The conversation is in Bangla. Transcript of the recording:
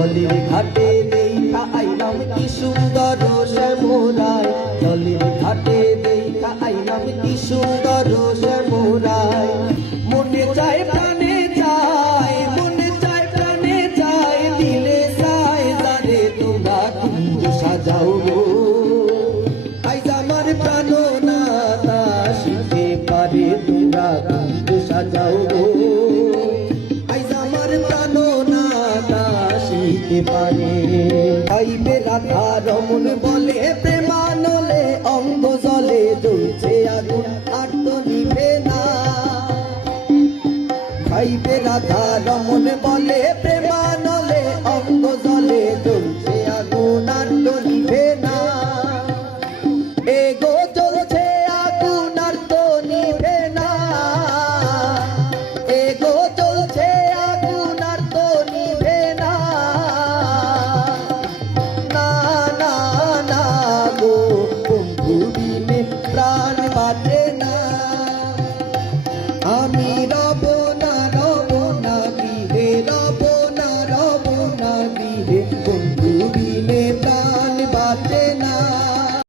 জলের ঘাটে দেখা আইলাম কি সুন্দর শ্যামরায়। জলের ঘাটে দেখা আইলাম কি সুন্দর শ্যামরায়। মনে চায়, প্রাণে চায়, মনে চায়, প্রাণে চায়, দিলে চায় তারে তোমরা কিন্তু সাজাও গো। আইজ আমার প্রাণ না শিখে পারে তোমরা কিন্তু সাজাও গো। শিখতে পারে। আইবে রাধা রমন বলে, প্রেমানলে অঙ্গ জলে জ্বলছে আগুন, আর তো নিভে না। খাইবে রাধা রমন বলে বিনে প্রাণ বাঁচে না। আমি রব না রব না বিহে রব না রব না বিহে বন্ধু